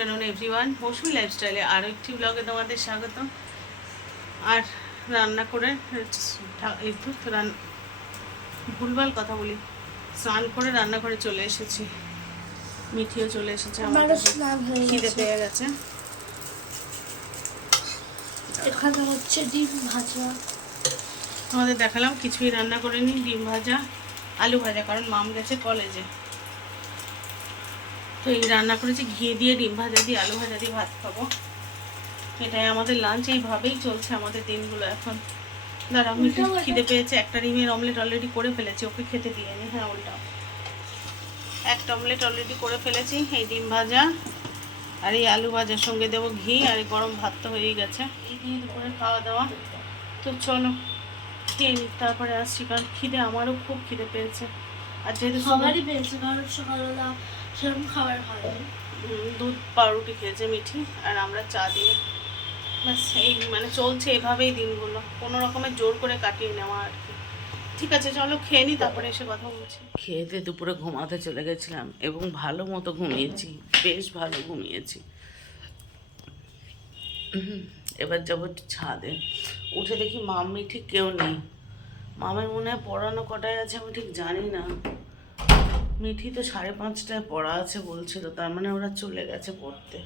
Afternoon everyone, মৌসুমি লাইফস্টাইলে আরও একটি ব্লগে তোমাদের স্বাগত। আর রান্না করে এই তো ভুলভাল কথা বলি, স্নান করে রান্না করে চলে এসেছি। মিঠিও চলে এসেছে, আমাদের খিদে পেয়ে গেছে। এখানে হচ্ছে ডিম ভাজা, তোমাদের দেখালাম কিছুই রান্না করিনি, ডিম ভাজা আলু ভাজা, কারণ মাম গেছে কলেজে। তো এই রান্না করেছি ঘি দিয়ে, ডিম ভাজা দিয়ে, আলু ভাজা দিয়ে ভাত খাবো। এটাই আমাদের লাঞ্চ, এইভাবেই চলছে আমাদের দিনগুলো এখন। দাঁড়াও, মিঠু খিদে পেয়েছে, একটা ডিমের অমলেট অলরেডি করে ফেলেছি, ওকে খেতে দিয়ে নি। হ্যাঁ, উল্টাও, একটা অমলেট অলরেডি করে ফেলেছি। এই ডিম ভাজা আর এই আলু ভাজার সঙ্গে দেবো ঘি, আর এই গরম ভাত তো হয়েই গেছে। এই দিয়ে দুপুরে খাওয়া দাওয়া। তো চলো খেয়ে নিই, তারপরে আসছি, কারণ খিদে আমারও খুব খিদে পেয়েছে। আর যেহেতু সবারই পেয়েছে, কারণ সকালবেলা সেরকম খাবার খায়নি। দুধ পাউরুটি খেয়েছে মিঠি, আর আমরা চা দিয়ে। ব্যাস এই মানে চলছে এভাবেই দিনগুলো, কোনো রকমের জোর করে কাটিয়ে নেওয়া আর কি। ঠিক আছে, চলো খেয়ে নিই, তারপরে এসে কথা বলছি। খেয়েতে দুপুরে ঘুমাতে চলে গেছিলাম এবং ভালো মতো ঘুমিয়েছি, বেশ ভালো ঘুমিয়েছি। এবার যাবো ছাদে। উঠে দেখি মাম্মি ঠিক কেউ নেই। মামের মনে হয় পড়ানো কটায় আছে আমি ঠিক জানি না। মিঠি তো 5:30টায় পড়া আছে বলছিল, তার মানে ওরা চলে গেছে পড়তে।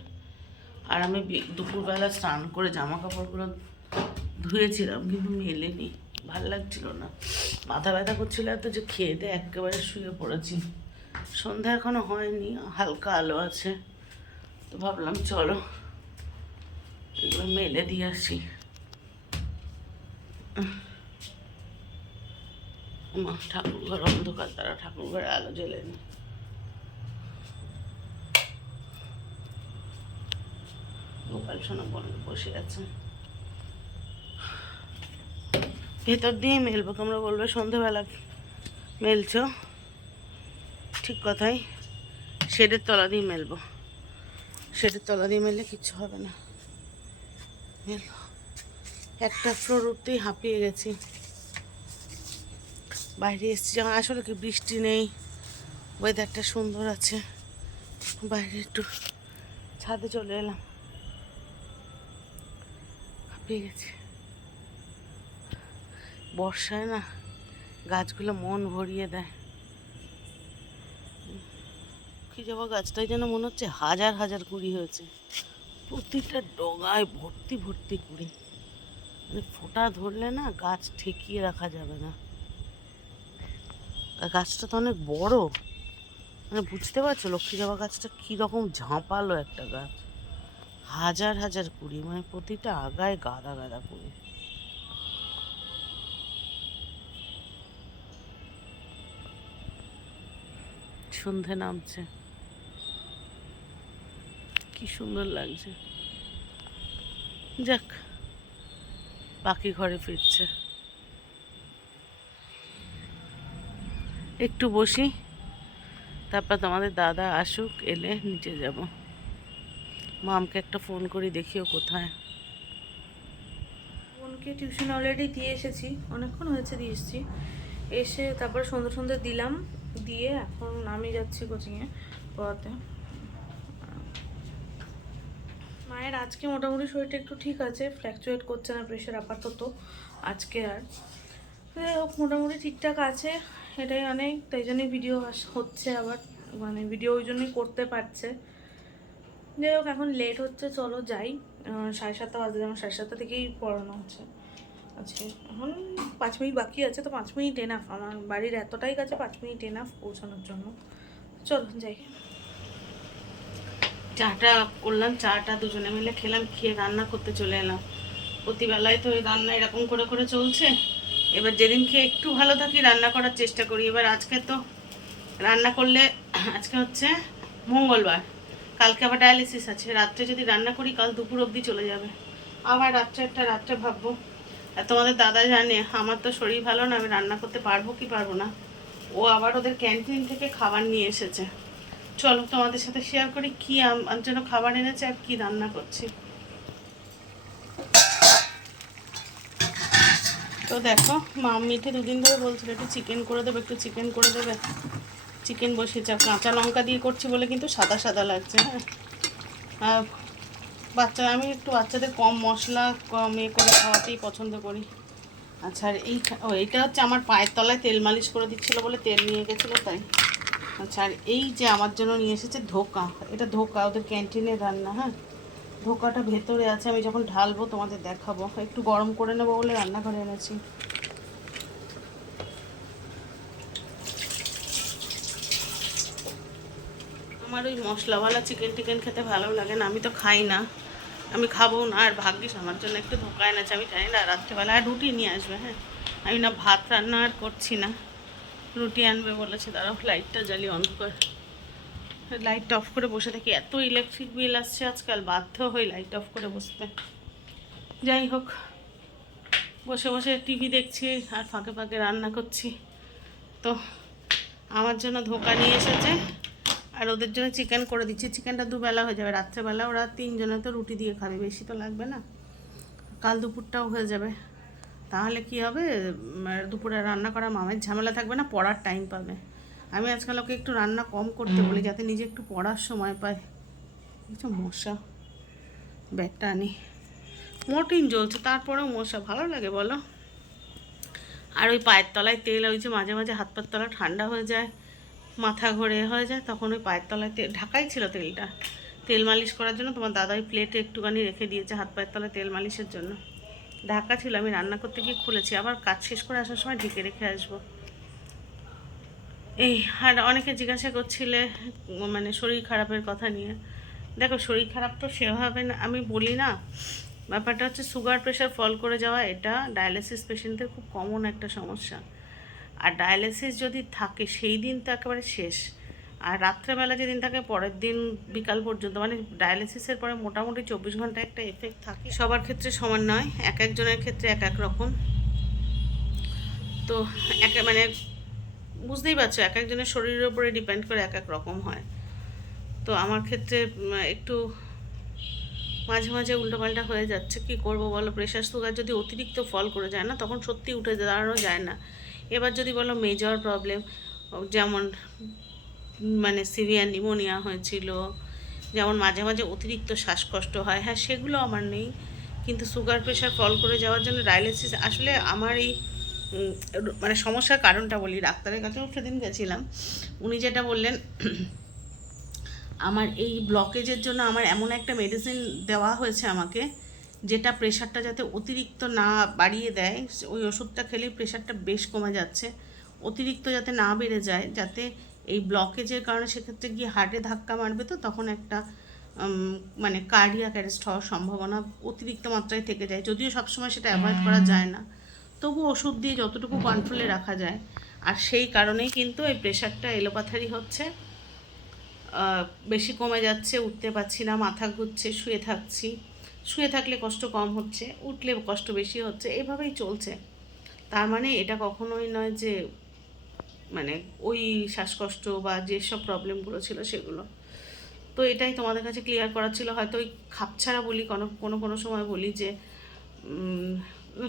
আর আমি দুপুরবেলা স্নান করে জামা কাপড়গুলো ধুয়েছিলাম, কিন্তু মেলেনি, ভাল লাগছিল না, মাথা ব্যথা করছিল এত যে খেয়ে দিয়ে একেবারে শুয়ে পড়েছি। সন্ধ্যা এখনো হয়নি, হালকা আলো আছে, তো ভাবলাম চলো এগুলো মেলে দিয়ে আসি। ঠাকুর ঘর অন্ধকার, তারা ঠাকুর ঘরে আলো জ্বেলেনি। গোপাল সোনা বসে আছে, ভেতর দিয়ে মেলবো, তোমরা বলবে সন্ধেবেলা মেলছো, ঠিক কথাই, শেডের তলা দিয়ে মেলবো। শেডের তলা দিয়ে মেললে কিচ্ছু হবে না। মেলবো, একটা ফ্লোর উঠতেই হাঁপিয়ে গেছি। বাইরে এসেছি যখন, আসলে কি বৃষ্টি নেই, ওয়েদারটা সুন্দর আছে, বাইরে একটু ছাদে চলে এলাম, হাঁপিয়ে গেছি। বর্ষায় না গাছগুলো মন ভরিয়ে দেয়। কি যাবো, গাছটাই যেন মনে হচ্ছে হাজার হাজার কুড়ি হয়েছে, প্রতিটা ডগায় ভর্তি ভর্তি কুড়ি। মানে ফোঁটা ধরলে না গাছ ঠেকিয়ে রাখা যাবে না। আর গাছটা তো অনেক বড়, মানে বুঝতে পারছো লক্ষ্মী জবা গাছটা কীরকম ঝাঁপালো একটা গাছ, হাজার হাজার কুড়ি, মানে প্রতিটা আগায় গাদা গাদা কুড়ি। সন্ধে নামছে, কি সুন্দর লাগছে। যাক, পাখি ঘরে ফিরছে। একটু বসি, তারপর তোমাদের দাদা আসুক, এলে নিচে যাব। মামকে একটা ফোন করি, দেখিও কোথায়। বোনকে টিউশন অলরেডি দিয়ে এসেছি, অনেকক্ষণ হয়েছে দিয়ে এসেছি। এসে তারপর সন্ধ্যে সন্ধ্যে দিলাম, দিয়ে এখন আমি যাচ্ছি কোচিংয়ে পড়াতে। মায়ের আজকে মোটামুটি শরীরটা একটু ঠিক আছে, ফ্ল্যাকচুয়েট করছে না প্রেশার আপাতত আজকে। আর যাই হোক, মোটামুটি ঠিকঠাক আছে, এটাই অনেক। তাই জন্যই ভিডিও হচ্ছে আবার, মানে ভিডিও ওই জন্যই করতে পারছে। যাই হোক, এখন লেট হচ্ছে, চলো যাই। 7:30 বাজে, যেমন 7:30 থেকেই পড়ানো হচ্ছে আজকে। এখন 5 মিনিট বাকি আছে, তো 5 মিনিট এনাফ, আমার বাড়ির এতটাই কাছে, 5 মিনিট এনাফ পৌঁছানোর জন্য। চলো যাই। চাটা করলাম, চাটা দুজনে মিলে খেলাম, খেয়ে রান্না করতে চলে এলাম। প্রতিবেলায় তো ওই রান্না এরকম করে করে চলছে। এবার যেদিন খেয়ে একটু ভালো থাকি রান্না করার চেষ্টা করি। এবার আজকে তো রান্না করলে, আজকে হচ্ছে মঙ্গলবার, কালকে আবার ডায়ালিসিস আছে, রাত্রে যদি রান্না করি কাল দুপুর অবধি চলে যাবে। আবার রাত্রে ভাববো। আর তোমাদের দাদা জানে আমার তো শরীর ভালো না, আমি রান্না করতে পারবো কি পারবো না। ও আবার ওদের ক্যান্টিন থেকে খাবার নিয়ে এসেছে। চলো তোমাদের সাথে শেয়ার করি কি আমার জন্য খাবার এনেছে আর কি রান্না করছি। তো দেখো, মা মিঠে দুদিন ধরে বলছিল একটু চিকেন করে দেবে, একটু চিকেন করে দেবে। চিকেন বসেছে, কাঁচা লঙ্কা দিয়ে করছি বলে কিন্তু সাদা সাদা লাগছে। হ্যাঁ, আর আমি একটু বাচ্চাদের কম মশলা কম করে খাওয়াতেই পছন্দ করি। আচ্ছা, আর এইটা হচ্ছে আমার পায়ের তলায় তেল মালিশ করে দিচ্ছিলো বলে তেল নিয়ে গেছিলো তাই। আচ্ছা, আর এই যে আমার জন্য নিয়ে এসেছে ধোকা, এটা ধোকা ওদের ক্যান্টিনের রান্না। হ্যাঁ, ধোকাটা ভেতরে আছে, আমি যখন ঢালবো তোমাদের দেখাবো। একটু গরম করে নেবো বলে রান্নাঘরে এনেছি। আমার ওই মশলাওয়ালা চিকেন টিকেন খেতে ভালো লাগে না, আমি তো খাই না, আমি খাবো না। আর ভাগ্যিস আমার জন্য একটু ধোকা এনেছে, আমি জানি না রাত্রেবেলা আর রুটি নিয়ে আসবে। হ্যাঁ, আমি না ভাত রান্না আর করছি না, রুটি আনবে বলেছে। দাঁড়াও লাইটটা জ্বালিয়ে অন্ধকার, লাইটটা অফ করে বসে থাকি। এত ইলেকট্রিক বিল আসছে আজকাল, বাধ্য হই লাইট অফ করে বসতে। যাই হোক, বসে বসে টিভি দেখছি আর ফাঁকে ফাঁকে রান্না করছি। তো আমার জন্য ধোকা নিয়ে এসেছে আর ওদের জন্য চিকেন করে দিচ্ছি। চিকেনটা দুবেলা হয়ে যাবে, রাত্রেবেলা ওরা তিনজনে তো রুটি দিয়ে খাবে, বেশি তো লাগবে না। কাল দুপুরটাও হয়ে যাবে, তাহলে কি হবে, দুপুরে রান্না করা মামের ঝামেলা থাকবে না, পড়ার টাইম পাবে। আমি আজকাল ওকে একটু রান্না কম করতে বলি যাতে নিজে একটু পড়ার সময় পায়। কিছু মশা, ব্যাগটা আনি, মোটিন জ্বলছে তারপরেও মশা, ভালো লাগে বলো? আর ওই পায়ের তলায় তেল, ওই যে মাঝে মাঝে হাত পায়ের তলা ঠান্ডা হয়ে যায়, মাথা ঘোরে হয়ে যায়, তখন ওই পায়ের তলায় তেল ঢাকাই ছিল তেলটা, তেল মালিশ করার জন্য। তোমার দাদা ওই প্লেটে একটুখানি রেখে দিয়েছে হাত পায়ের তলায় তেল মালিশের জন্য, ঢাকা ছিল। আমি রান্না করতে গিয়ে খুলেছি, আবার কাজ শেষ করে আসার সময় ঢেকে রেখে আসবো। এই আর অনেকে জিজ্ঞাসা করছিলে মানে শরীর খারাপের কথা নিয়ে। দেখো, শরীর খারাপ তো সেভাবে না আমি বলি না, ব্যাপারটা হচ্ছে সুগার প্রেশার ফল করে যাওয়া, এটা ডায়ালিসিস পেশেন্টদের খুব কমন একটা সমস্যা। আর ডায়ালিসিস যদি থাকে সেই দিন তো একেবারে শেষ, আর রাত্রেবেলা যেদিন থাকে পরের দিন বিকাল পর্যন্ত, মানে ডায়ালিসিসের পরে মোটামুটি 24 ঘন্টা একটা এফেক্ট থাকে। সবার ক্ষেত্রে সমান নয়, এক একজনের ক্ষেত্রে এক এক রকম। তো মানে বুঝতেই পারছো, এক একজনের শরীরের উপরে ডিপেন্ড করে এক এক রকম হয়। তো আমার ক্ষেত্রে একটু মাঝে মাঝে উল্টোপাল্টা হয়ে যাচ্ছে, কি করব বলো? প্রেশার সুগার যদি অতিরিক্ত ফল করে যায় না, তখন সত্যি উঠে দাঁড়ানো যায় না। এবার যদি বলো মেজর প্রবলেম, যেমন মানে সিভিয়ার নিউমোনিয়া হয়েছিল, যেমন মাঝে মাঝে অতিরিক্ত শ্বাসকষ্ট হয়, হ্যাঁ সেগুলো আমার নেই। কিন্তু সুগার প্রেশার ফল করে যাওয়ার জন্য ডায়ালিসিস, আসলে আমার এই মানে সমস্যার কারণটা বলি। ডাক্তারের কাছেও সেদিন গেছিলাম, উনি যেটা বললেন, আমার এই ব্লকেজের জন্য আমার এমন একটা মেডিসিন দেওয়া হয়েছে আমাকে, যেটা প্রেশারটা যাতে অতিরিক্ত না বাড়িয়ে দেয়, ওই ওষুধটা খেলেই প্রেশারটা বেশ কমে যাচ্ছে, অতিরিক্ত যাতে না বেড়ে যায়, যাতে এই ব্লকেজের কারণে সেক্ষেত্রে গিয়ে হার্টে ধাক্কা মারবে, তো তখন একটা মানে কার্ডিয়াক অ্যারেস্ট হওয়ার সম্ভাবনা অতিরিক্ত মাত্রায় থেকে যায়। যদিও সবসময় সেটা অ্যাভয়েড করা যায় না, তবু ওষুধ দিয়ে যতটুকু কন্ট্রোলে রাখা যায়। আর সেই কারণেই কিন্তু এই প্রেশারটা এলোপাথারি হচ্ছে, বেশি কমে যাচ্ছে, উঠতে পারছি না, মাথা ঘুরছে, শুয়ে থাকছি, শুয়ে থাকলে কষ্ট কম হচ্ছে, উঠলে কষ্ট বেশি হচ্ছে, এভাবেই চলছে। তার মানে এটা কখনোই নয় যে মানে ওই শ্বাসকষ্ট বা যেসব প্রবলেমগুলো ছিল সেগুলো। তো এটাই তোমাদের কাছে ক্লিয়ার করার ছিল। হয়তো ওই খাপছাড়া বলি, কোনো কোনো কোনো সময় বলি যে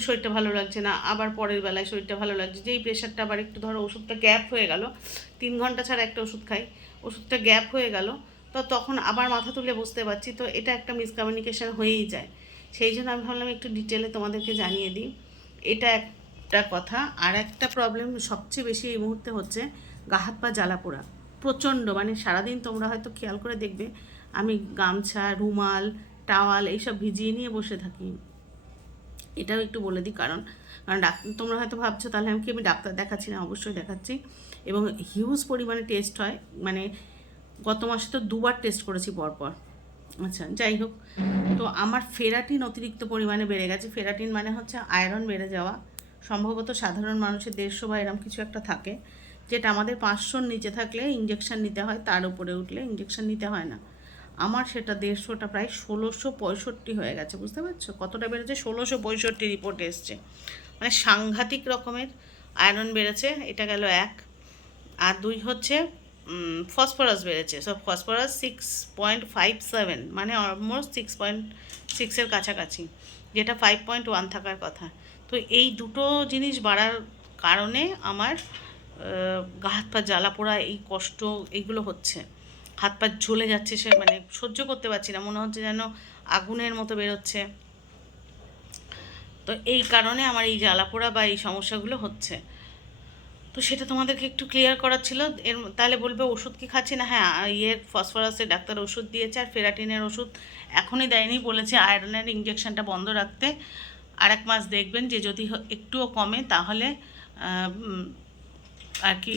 শরীরটা ভালো লাগছে না, আবার পরের বেলায় শরীরটা ভালো লাগছে। যেই প্রেশারটা আবার একটু ধরো ওষুধটা গ্যাপ হয়ে গেল, 3 ঘন্টা ছাড়া একটা ওষুধ খাই, ওষুধটা গ্যাপ হয়ে গেল, তো তখন আবার মাথা তুলে বুঝতে পারছি। তো এটা একটা মিসকমিউনিকেশান হয়েই যায়। সেই জন্য আমি ভাবলাম একটু ডিটেলে তোমাদেরকে জানিয়ে দিই। এটা একটা কথা। আর একটা প্রবলেম সবচেয়ে বেশি এই মুহূর্তে হচ্ছে গা হাত পা জ্বালা পোড়া প্রচণ্ড। মানে সারাদিন তোমরা হয়তো খেয়াল করে দেখবে আমি গামছা, রুমাল, টাওয়াল এইসব ভিজিয়ে নিয়ে বসে থাকি। এটাও একটু বলে দিই, কারণ ডাক্তার, তোমরা হয়তো ভাবছো তাহলে আমি ডাক্তার দেখাচ্ছি না, অবশ্যই দেখাচ্ছি। এবং হিউজ পরিমাণে টেস্ট হয়, মানে গত মাসে তো 2বার টেস্ট করেছি পরপর। আচ্ছা, যাই হোক, তো আমার ফেরাটিন অতিরিক্ত পরিমাণে বেড়ে গেছে। ফেরাটিন মানে হচ্ছে আয়রন বেড়ে যাওয়া, সম্ভবত সাধারণ মানুষের 150 বা এরম কিছু একটা থাকে, যেটা আমাদের 500-র নিচে থাকলে ইঞ্জেকশন নিতে হয়, তার উপরে উঠলে ইঞ্জেকশন নিতে হয় না। আমার সেটা 150টা প্রায় 1665 হয়ে গেছে। বুঝতে পারছো কতটা বেড়েছে? 1665 রিপোর্ট এসছে, মানে সাংঘাতিক রকমের আয়রন বেড়েছে। এটা গেল 1। আর 2 হচ্ছে ফসফরাস বেড়েছে। সব ফসফরাস 6.57, মানে অলমোস্ট 6.6-এর কাছাকাছি, যেটা 5.1 থাকার কথা। তো এই দুটো জিনিস বাড়ার কারণে আমার গা হাত পা জ্বালা পোড়া, এই কষ্ট, এইগুলো হচ্ছে। হাত পা ঝুলে যাচ্ছে, সে মানে সহ্য করতে পারছি না, মনে হচ্ছে যেন আগুনের মতো বেরোচ্ছে। তো এই কারণে আমার এই জ্বালাপোড়া বা এই সমস্যাগুলো হচ্ছে। তো সেটা তোমাদেরকে একটু ক্লিয়ার করার ছিল। তাহলে বলবে ওষুধ কি খাচ্ছি না? হ্যাঁ, ফসফরাসের ডাক্তার ওষুধ দিয়েছে, আর ফেরাটিনের ওষুধ এখনই দেয়নি, বলেছে আয়রনের ইঞ্জেকশনটা বন্ধ রাখতে। আর 1 মাস দেখবেন যে যদি একটুও কমে তাহলে আর কি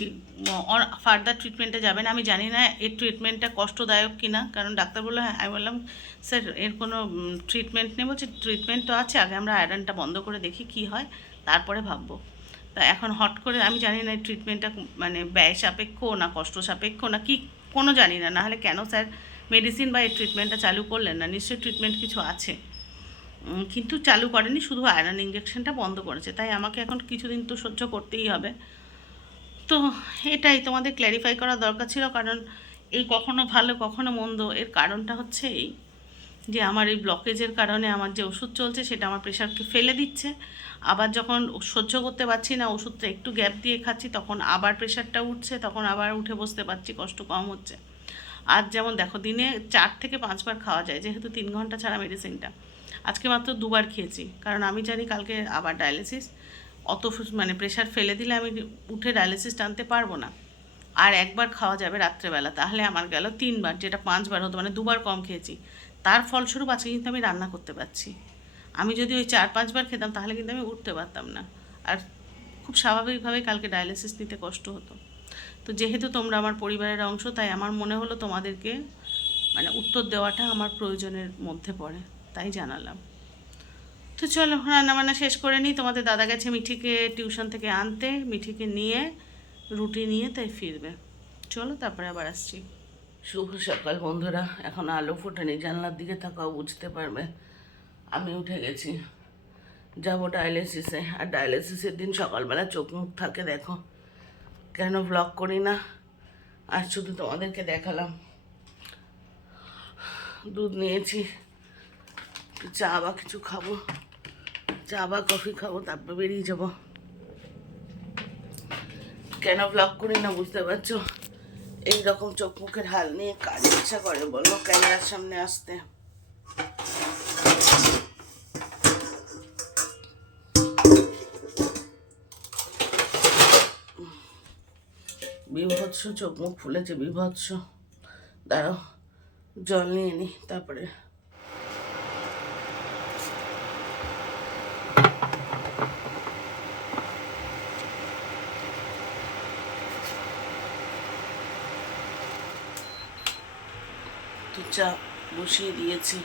ফার্দার ট্রিটমেন্টে যাবেন। আমি জানি না এর ট্রিটমেন্টটা কষ্টদায়ক কিনা, কারণ ডাক্তার বললো হ্যাঁ। আমি বললাম স্যার এর কোনো ট্রিটমেন্ট নেই? বলছে ট্রিটমেন্ট তো আছে, আগে আমরা আয়রনটা বন্ধ করে দেখি কি হয়, তারপরে ভাববো। তা এখন হট করে আমি জানি না এই ট্রিটমেন্টটা মানে ব্যয় সাপেক্ষ না কষ্ট সাপেক্ষ না কি, কোনো জানি না। নাহলে কেন স্যার মেডিসিন বা এই ট্রিটমেন্টটা চালু করলেন না? নিশ্চয়ই ট্রিটমেন্ট কিছু আছে, কিন্তু চালু করেনি, শুধু আয়রন ইঞ্জেকশনটা বন্ধ করেছে। তাই আমাকে এখন কিছুদিন তো সহ্য করতেই হবে। তো এটাই তোমাদের ক্ল্যারিফাই করা দরকার ছিল, কারণ এই কখনো ভালো কখনো মন্দ, এর কারণটা হচ্ছে এই যে আমার এই ব্লকেজের কারণে আমার যে ওষুধ চলছে সেটা আমার প্রেশারকে ফেলে দিচ্ছে। আবার যখন সহ্য করতে পারছি না, ওষুধটা একটু গ্যাপ দিয়ে খাচ্ছি, তখন আবার প্রেশারটা উঠছে, তখন আবার উঠে বসতে পারছি, কষ্ট কম হচ্ছে। আজ যেমন দেখো দিনে 4 থেকে 5 বার খাওয়া যায়, যেহেতু 3 ঘন্টা ছাড়া মেডিসিনটা। আজকে মাত্র 2 বার খেয়েছি, কারণ আমি জানি কালকে আবার ডায়ালিসিস। অত মানে প্রেশার ফেলে দিলে আমি উঠে ডায়ালিসিস টানতে পারবো না। আর 1 বার খাওয়া যাবে রাত্রেবেলা, তাহলে আমার গেল 3 বার, যেটা 5 বার হতো, মানে 2 বার কম খেয়েছি। তার ফলস্বরূপ আজকে কিন্তু আমি রান্না করতে পারছি। আমি যদি ওই 4-5 বার খেতাম তাহলে কিন্তু আমি উঠতে পারতাম না, আর খুব স্বাভাবিকভাবেই কালকে ডায়ালিসিস নিতে কষ্ট হতো। তো যেহেতু তোমরা আমার পরিবারের অংশ, তাই আমার মনে হলো তোমাদেরকে মানে উত্তর দেওয়াটা আমার প্রয়োজনের মধ্যে পড়ে, তাই জানালাম। তো চলো রান্নাবান্না শেষ করে নিই। তোমাদের দাদা গেছে মিঠিকে টিউশন থেকে আনতে, মিঠিকে নিয়ে রুটি নিয়ে তাই ফিরবে। চলো তারপরে আবার আসছি। শুভ সকাল বন্ধুরা, এখন আলো ফোটেনি, জানলার দিকে তাকাও বুঝতে পারবে। আমি উঠে গেছি, যাবো ডায়ালিসিসে। আর ডায়ালিসিসের দিন সকালবেলা চোখ মুখ থাকে দেখো, কেন ব্লগ করি না, আর শুধু তোমাদেরকে দেখালাম। দুধ নিয়েছি, চা বা কিছু খাবো, চা বা কফি খাবো, তারপর বেরিয়ে যাবো। কেন ব্লগ করি না বুঝতে পারছো? এইরকম চোখ মুখের হাল নিয়ে কাজ ইচ্ছা করে বলো ক্যামেরার সামনে আসতে। বিভৎস চোখ মুখ ফুলেছে, বিভৎস। দাঁড়াও জল নিয়ে নি, তারপরে একটু চা বসিয়ে দিয়েছি।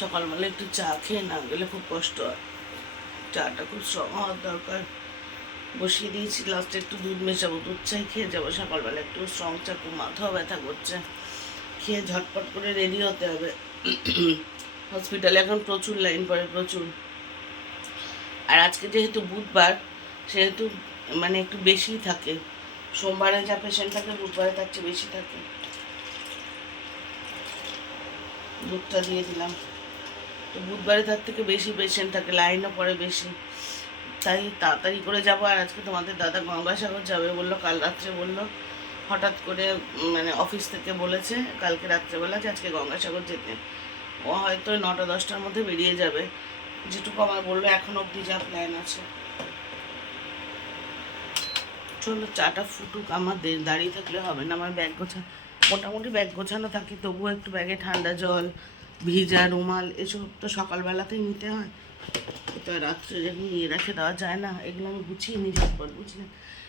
সকালবেলা একটু চা খেয়ে না গেলে খুব কষ্ট হয়, চাটা খুব স্ট্রং হওয়ার দরকার। বসিয়ে দিয়েছি, লাস্টে একটু দুধ মেশাবো, দুধ চাই খেয়ে যাবো। সকালবেলা একটু স্ট্রং চা, খুব মাথাও ব্যথা করছে। খেয়ে ঝটপট করে রেডি হতে হবে। হসপিটালে এখন প্রচুর লাইন পড়ে, প্রচুর। আর আজকে যেহেতু বুধবার, সেহেতু মানে একটু বেশিই থাকে। সোমবারে যা পেশেন্ট থাকে বুধবারে তার চেয়ে বেশি থাকে। দুধটা দিয়ে দিলাম। তো বুধবারে তার থেকে বেশি পেশেন্ট থাকে, লাইনও পড়ে বেশি, তাই তাড়াতাড়ি করে যাবো। আর আজকে তোমাদের দাদা গঙ্গাসাগর যাবে বললো, কাল রাত্রে বললো, হঠাৎ করে মানে অফিস থেকে বলেছে কালকে রাত্রেবেলা যে আজকে গঙ্গাসাগর যেতে। ও হয়তো 9টা-10টার মধ্যে বেরিয়ে যাবে, যেটুকু আমার বললো এখন অবধি যা প্ল্যান আছে। চলো চাটা ফুটুক, আমার দাঁড়িয়ে থাকলে হবে না। আমার ব্যাগ গোছানো, মোটামুটি ব্যাগ গোছানো থাকে, তবুও একটু ব্যাগে ঠান্ডা জল, ভিজা রুমাল, এসব তো সকালবেলাতেই নিতে হয়। তো রাত্রে যখন নিয়ে রেখে দেওয়া যায় না, এগুলো আমি গুছিয়ে নিই ঝটপট, বুঝলে?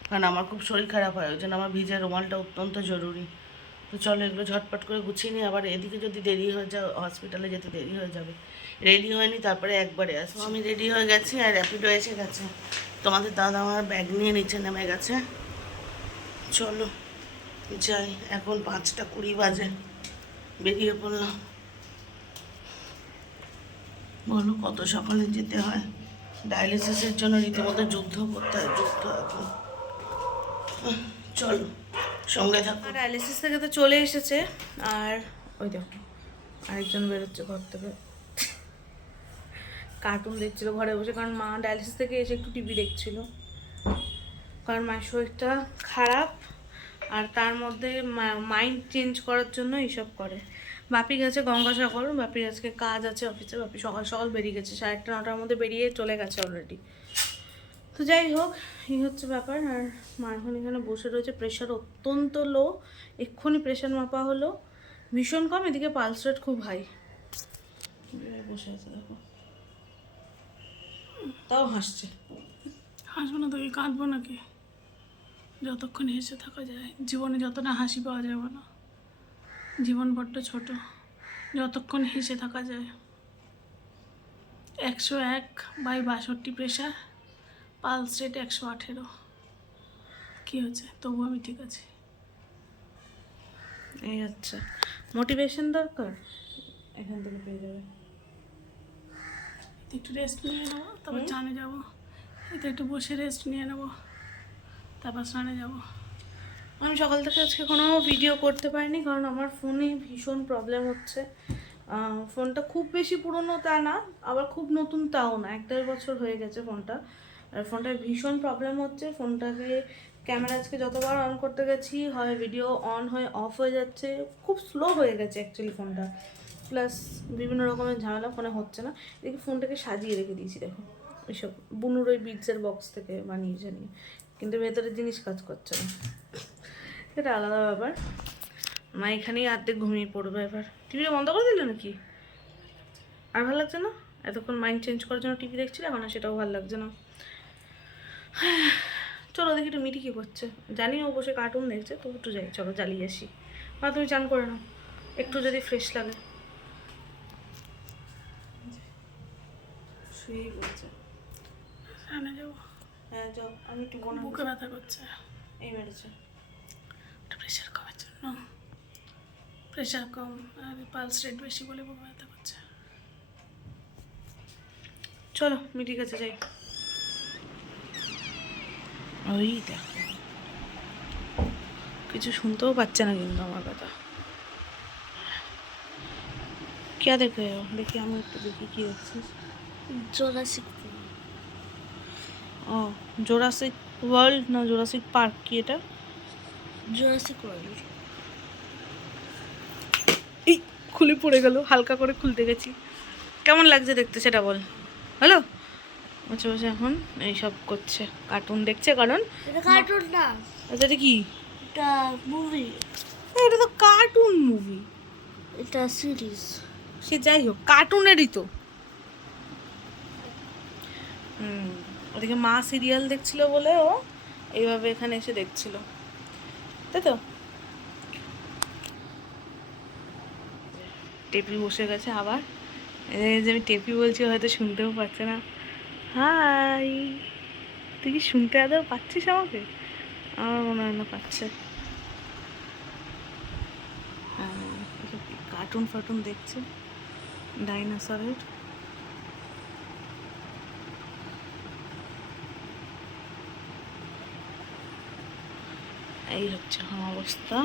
কারণ আমার খুব শরীর খারাপ হয়, ওই জন্য আমার ভিজা রুমালটা অত্যন্ত জরুরি। তো চলো এগুলো ঝটপট করে গুছিয়ে নিই, আবার এদিকে যদি দেরি হয়ে যায়, হসপিটালে যেতে দেরি হয়ে যাবে। রেডি হয়নি, তারপরে একবারে আসবো। আমি রেডি হয়ে গেছি, আর র্যাপিডো এসে গেছে। তোমাদের দাদা আমার ব্যাগ নিয়ে নিচে নেমে গেছে। চলো যাই, এখন 5টা 20 বাজে, বেরিয়ে পড়লাম। বলো কত সকালে যেতে হয়, ডায়ালিসিসের জন্য রীতিমতো যুদ্ধ করতে হয়, যুদ্ধ এখন। চলো সঙ্গে থাকো। ডায়ালিসিস থেকে তো চলে এসেছে, আর ওই দেখো আরেকজন বেরোচ্ছে ঘর থেকে, কার্টুন দেখছিল ঘরে বসে। কারণ মা ডায়ালিসিস থেকে এসে একটু টিভি দেখছিল, কারণ মায়ের শরীরটা খারাপ। আর তার মধ্যে মাইন্ড চেঞ্জ করার জন্য এইসব করে। বাপি গেছে গঙ্গাসাগর, বাপির আজকে কাজ আছে অফিসে, বাপি সকাল সকাল বেরিয়ে গেছে, 8:30 9টার মধ্যে বেরিয়ে চলে গেছে অলরেডি। তো যাই হোক, এই হচ্ছে ব্যাপার। আর মা এখন এখানে বসে রয়েছে, প্রেশার অত্যন্ত লো, এক্ষুনি প্রেশার মাপা হলো, ভীষণ কম, এদিকে পালস রেট খুব হাই। বসে আছে দেখো, তাও হাসছে। হাসবো না তো কি কাঁদবো নাকি? যতক্ষণ হেসে থাকা যায়, জীবনে যতটা হাসি পাওয়া যাবে না, জীবন বড্ড ছোট, যতক্ষণ হেসে থাকা যায়। 101/62 প্রেশার, পালস রেট 118। কী হয়েছে? তবু আমি ঠিক আছি। এই হচ্ছে মোটিভেশন দরকার, এখান থেকে পেয়ে যাবে। একটু রেস্ট নিয়ে নেবো, তারপর স্নানে যাবো। এতে একটু বসে রেস্ট নিয়ে নেবো, তারপর স্নানে যাবো। আমি সকাল থেকে আজকে কোনো ভিডিও করতে পারিনি, কারণ আমার ফোনে ভীষণ প্রবলেম হচ্ছে। ফোনটা খুব বেশি পুরনো তা না, আবার খুব নতুন তাও না, 1-1.5 বছর হয়ে গেছে ফোনটা। আর ফোনটায় ভীষণ প্রবলেম হচ্ছে। ফোনটাকে ক্যামেরা আজকে যতবার অন করতে গেছি, হয় ভিডিও অন হয়ে অফ হয়ে যাচ্ছে, খুব স্লো হয়ে গেছে অ্যাকচুয়ালি ফোনটা। প্লাস বিভিন্ন রকমের ঝামেলা ফোনে হচ্ছে না। এদিকে ফোনটাকে সাজিয়ে রেখে দিয়েছি, দেখো ওইসব বুনুর ওই বিটসের বক্স থেকে বানিয়েছে নিয়ে, কিন্তু ভেতরের জিনিস কাজ করছে না, সেটা আলাদা ব্যাপার। মা এখানেই অর্ধেক ঘুমিয়ে পড়বে এবার। টিভিটা বন্ধ করে দিলে নাকি? আর ভালো লাগছে না? এতক্ষণ মাইন্ড চেঞ্জ করার জন্য টিভি দেখছিলে, এখন আর সেটাও ভালো লাগছে না। চলো দেখি একটু মিটি কী করছে, জানি ও বসে কার্টুন দেখছে, তো একটু যাই, চলো জ্বালিয়ে আসি। বা তুমি চান করে নাও, একটু যদি ফ্রেশ লাগে। শুয়েই বলছে স্নানে যাবো। হ্যাঁ যাও, আমি একটু বুকে ব্যথা করছে, এই মেরেছে। প্রেশার কমের জন্য। প্রেশার কম আর পালস রেট বেশি বলে বুকে ব্যথা করছে। চলো মিটির কাছে যাই। ওই দেখো, কিছু শুনতেও পাচ্ছে না কিন্তু আমার কথা। কে দেখে? দেখি আমি একটু দেখি কি দেখছিস। জোরাসিক ও জোরাসিক ওয়ার্ল্ড না জোরাসিক পার্ক? কি এটা? Jurassic world. এই খুলে পড়ে গেল, হালকা করে খুলতে গেছি। কেমন লাগছে দেখতে সেটা বল। হ্যালো, বসে বসে এখন এইসব করছে, কার্টুন দেখছে। কারণ এটা কার্টুন না, আচ্ছা এটা কি? এটা মুভি। এটা তো কার্টুন মুভি, এটা সিরিজ। সে যাই হোক, কার্টুনেরই তো। ওদিকে মা সিরিয়াল দেখছিল বলে ও এইভাবে এখানে এসে দেখছিল, তাই তো। টেপি বসে গেছে আবার, এই যে আমি টেপি বলছি হয়তো শুনতেও পাচ্ছে না। হাই, তুই কি শুনতে আদৌ পাচ্ছিস আমাকে? আমার মনে হয় না পাচ্ছে। কার্টুন ফার্টুন দেখছে ডাইনোসরের। এই হচ্ছে আমার অবস্থা।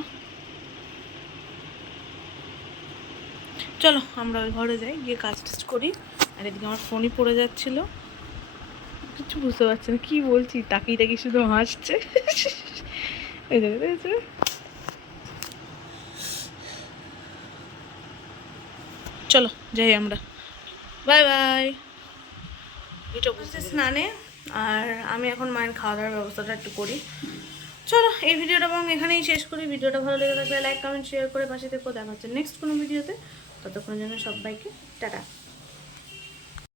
চলো আমরা ওই ঘরে যাই, গিয়ে কাজ টাজ করি। আর এদিকে আমার ফোনই পড়ে যাচ্ছিল, কিছু বুঝতে পারছি না কি বলছি, তাকিয়ে তাকিয়ে শুধু হাসছে। এই দেখো, চলো যাই আমরা, বাই বাই। এটা বুঝতে স্নানে, আর আমি এখন মায়ের খাওয়া দাওয়ার ব্যবস্থাটা একটু করি। চলো এই ভিডিওটা এবং এখানেই শেষ করি। ভিডিওটা ভালো লেগে থাকলে লাইক কমেন্ট শেয়ার করে পাশে থেকো। দেখা হচ্ছে নেক্সট কোনো ভিডিওতে, ততক্ষণ জন্য সবাইকে টাটা।